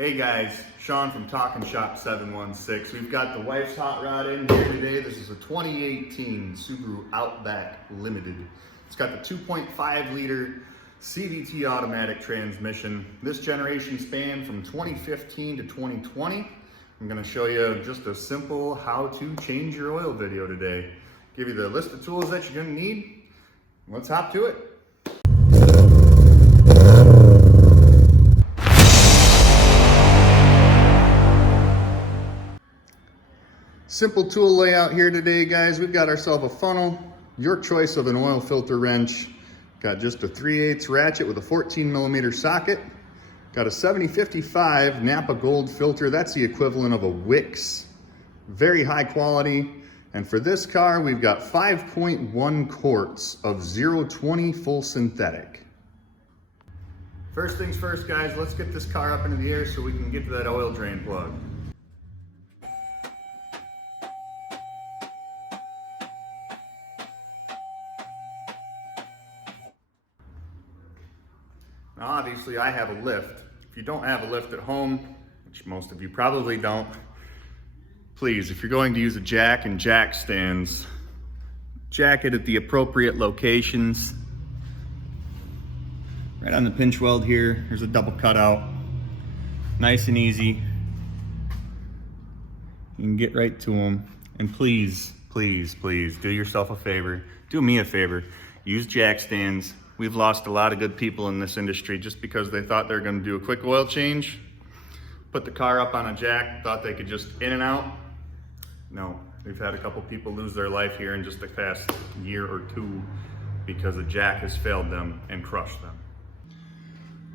Hey guys, Sean from Talkin' Shop 716. We've got the wife's hot rod in here today. This is a 2018 Subaru Outback Limited. It's got the 2.5 liter CVT automatic transmission. This generation spanned from 2015 to 2020. I'm gonna show you just a simple how to change your oil video today. Give you the list of tools that you're gonna need. Let's hop to it. Simple tool layout here today, guys. We've got ourselves a funnel, your choice of an oil filter wrench. Got just a 3/8 ratchet with a 14mm socket. Got a 7055 Napa Gold filter. That's the equivalent of a Wix. Very high quality. And for this car, we've got 5.1 quarts of 020 full synthetic. First things first, guys, let's get this car up into the air so we can get to that oil drain plug. Now, obviously, I have a lift. If you don't have a lift at home, which most of you probably don't, please, if you're going to use a jack and jack stands, jack it at the appropriate locations. Right on the pinch weld here, there's a double cutout. Nice and easy. You can get right to them. And please, please, please, do yourself a favor. Do me a favor. Use jack stands. We've lost a lot of good people in this industry just because they thought they were gonna do a quick oil change, put the car up on a jack, thought they could just in and out. No, we've had a couple people lose their life here in just the past year or two because a jack has failed them and crushed them.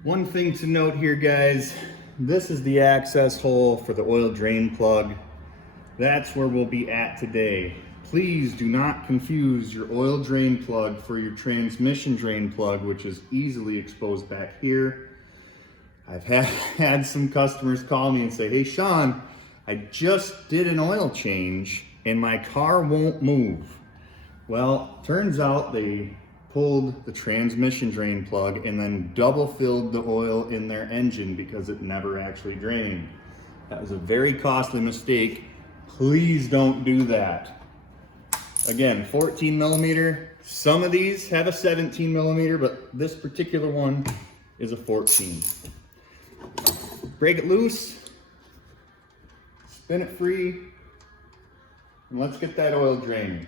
One thing to note here, guys, this is the access hole for the oil drain plug. That's where we'll be at today. Please do not confuse your oil drain plug for your transmission drain plug, which is easily exposed back here. I've had some customers call me and say, hey Sean, I just did an oil change and my car won't move. Well, turns out they pulled the transmission drain plug and then double filled the oil in their engine because it never actually drained. That was a very costly mistake. Please don't do that. Again, 14mm. Some of these have a 17mm, but this particular one is a 14. Break it loose, spin it free, and let's get that oil drained.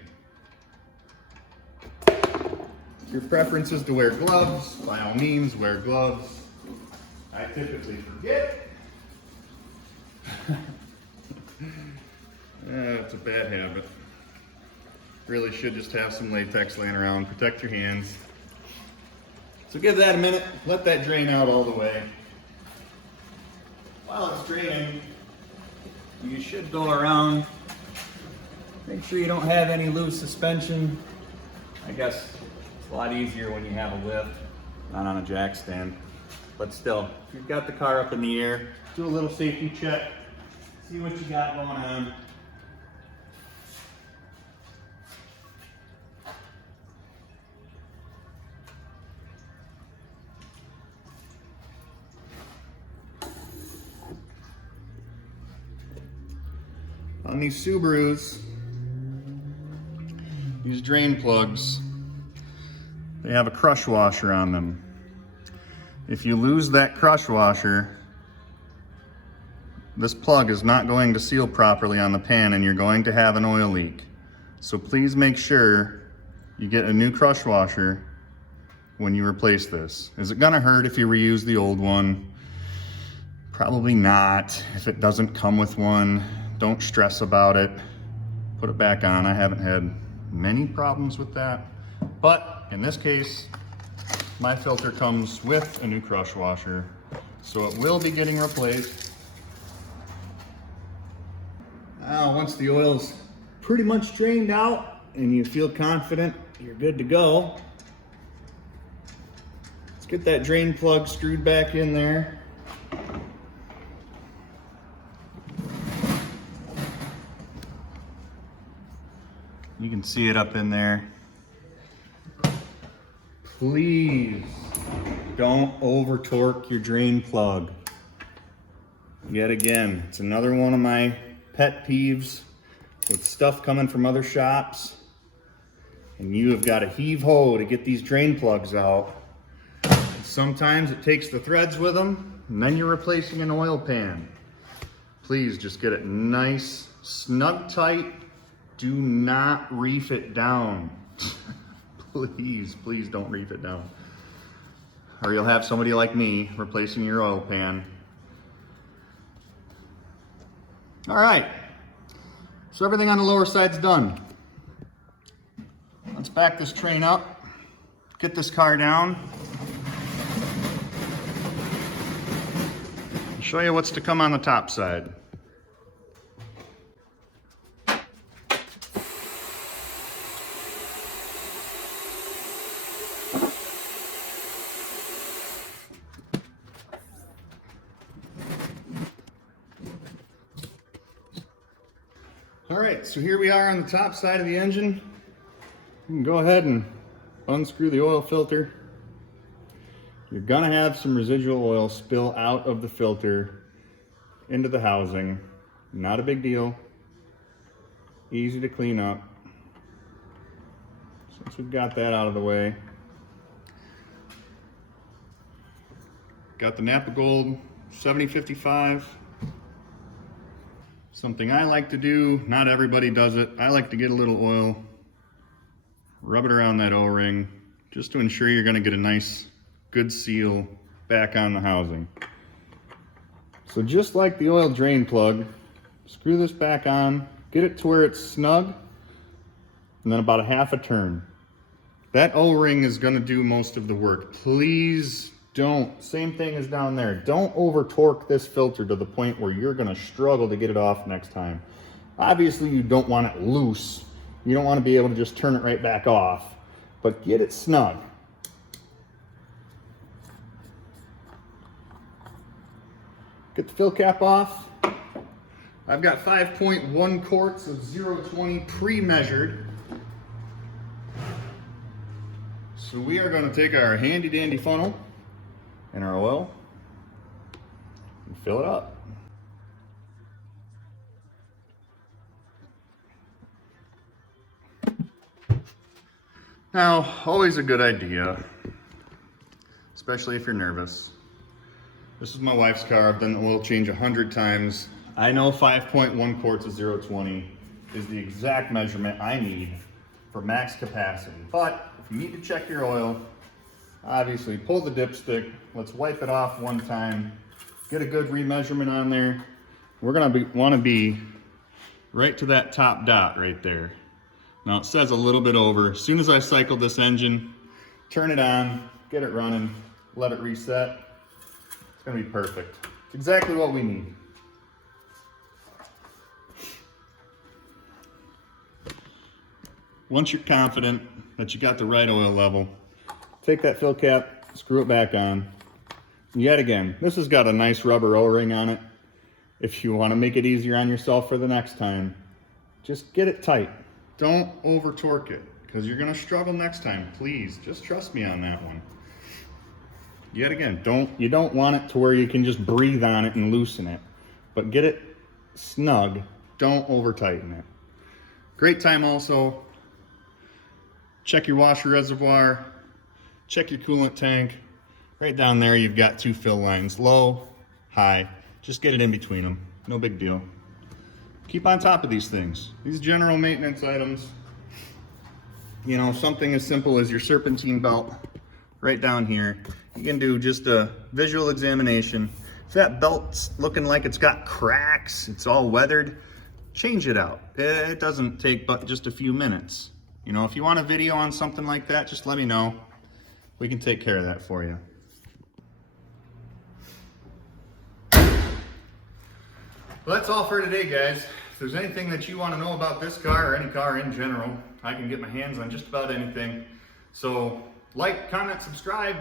If your preference is to wear gloves, by all means, wear gloves. I typically forget. It's a bad habit. Really should just have some latex laying around, protect your hands. So give that a minute, let that drain out all the way. While it's draining, you should go around. Make sure you don't have any loose suspension. I guess it's a lot easier when you have a lift, not on a jack stand. But still, if you've got the car up in the air, do a little safety check, see what you got going on. On these Subarus, these drain plugs, they have a crush washer on them. If you lose that crush washer, this plug is not going to seal properly on the pan and you're going to have an oil leak. So please make sure you get a new crush washer when you replace this. Is it gonna hurt if you reuse the old one? Probably not. If it doesn't come with one, don't stress about it. Put it back on. I haven't had many problems with that. But in this case, my filter comes with a new crush washer, so it will be getting replaced. Now, once the oil's pretty much drained out and you feel confident you're good to go, let's get that drain plug screwed back in there. You can see it up in there. Please don't over torque your drain plug. Yet again, it's another one of my pet peeves with stuff coming from other shops. And you have got to heave-ho to get these drain plugs out. And sometimes it takes the threads with them, and then you're replacing an oil pan. Please just get it nice, snug tight. Do not reef it down. Please, please don't reef it down. Or you'll have somebody like me replacing your oil pan. All right, so everything on the lower side's done. Let's back this train up, get this car down, and show you what's to come on the top side. All right, so here we are on the top side of the engine. You can go ahead and unscrew the oil filter. You're gonna have some residual oil spill out of the filter into the housing. Not a big deal. Easy to clean up. Since we've got that out of the way. Got the Napa Gold 7055. Something I like to do, not everybody does it. I like to get a little oil, rub it around that O-ring, just to ensure you're gonna get a nice, good seal back on the housing. So just like the oil drain plug, screw this back on, get it to where it's snug, and then about a half a turn. That O-ring is gonna do most of the work. Please don't, same thing as down there, don't over torque this filter to the point where you're gonna struggle to get it off next time. Obviously you don't want it loose. You don't want to be able to just turn it right back off, but get it snug. Get the fill cap off. I've got 5.1 quarts of 020 pre-measured. So we are going to take our handy dandy funnel and our oil and fill it up. Now, always a good idea, especially if you're nervous. This is my wife's car. I've done the oil change 100 times. I know 5.1 quarts of 020 is the exact measurement I need for max capacity. But if you need to check your oil, obviously pull the dipstick. Let's wipe it off one time. Get a good remeasurement on there. We're gonna want to be right to that top dot right there. Now it says a little bit over. As soon as I cycle this engine, turn it on, get it running, let it reset, it's gonna be perfect. It's exactly what we need. Once you're confident that you got the right oil level, take that fill cap, screw it back on. And yet again, this has got a nice rubber O-ring on it. If you want to make it easier on yourself for the next time, just get it tight. Don't over torque it, because you're going to struggle next time. Please, just trust me on that one. Yet again, you don't want it to where you can just breathe on it and loosen it, but get it snug. Don't over tighten it. Great time also. Check your washer reservoir, check your coolant tank. Right down there you've got two fill lines, low, high. Just get it in between them, no big deal. Keep on top of these things. These general maintenance items, you know, something as simple as your serpentine belt right down here. You can do just a visual examination. If that belt's looking like it's got cracks, it's all weathered, change it out. It doesn't take but just a few minutes. You know, if you want a video on something like that, just let me know. We can take care of that for you. Well, that's all for today, guys. If there's anything that you want to know about this car or any car in general, I can get my hands on just about anything. So like, comment, subscribe,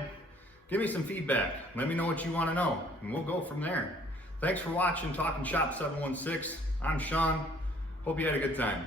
give me some feedback. Let me know what you want to know, and we'll go from there. Thanks for watching Talking Shop 716. I'm Sean. Hope you had a good time.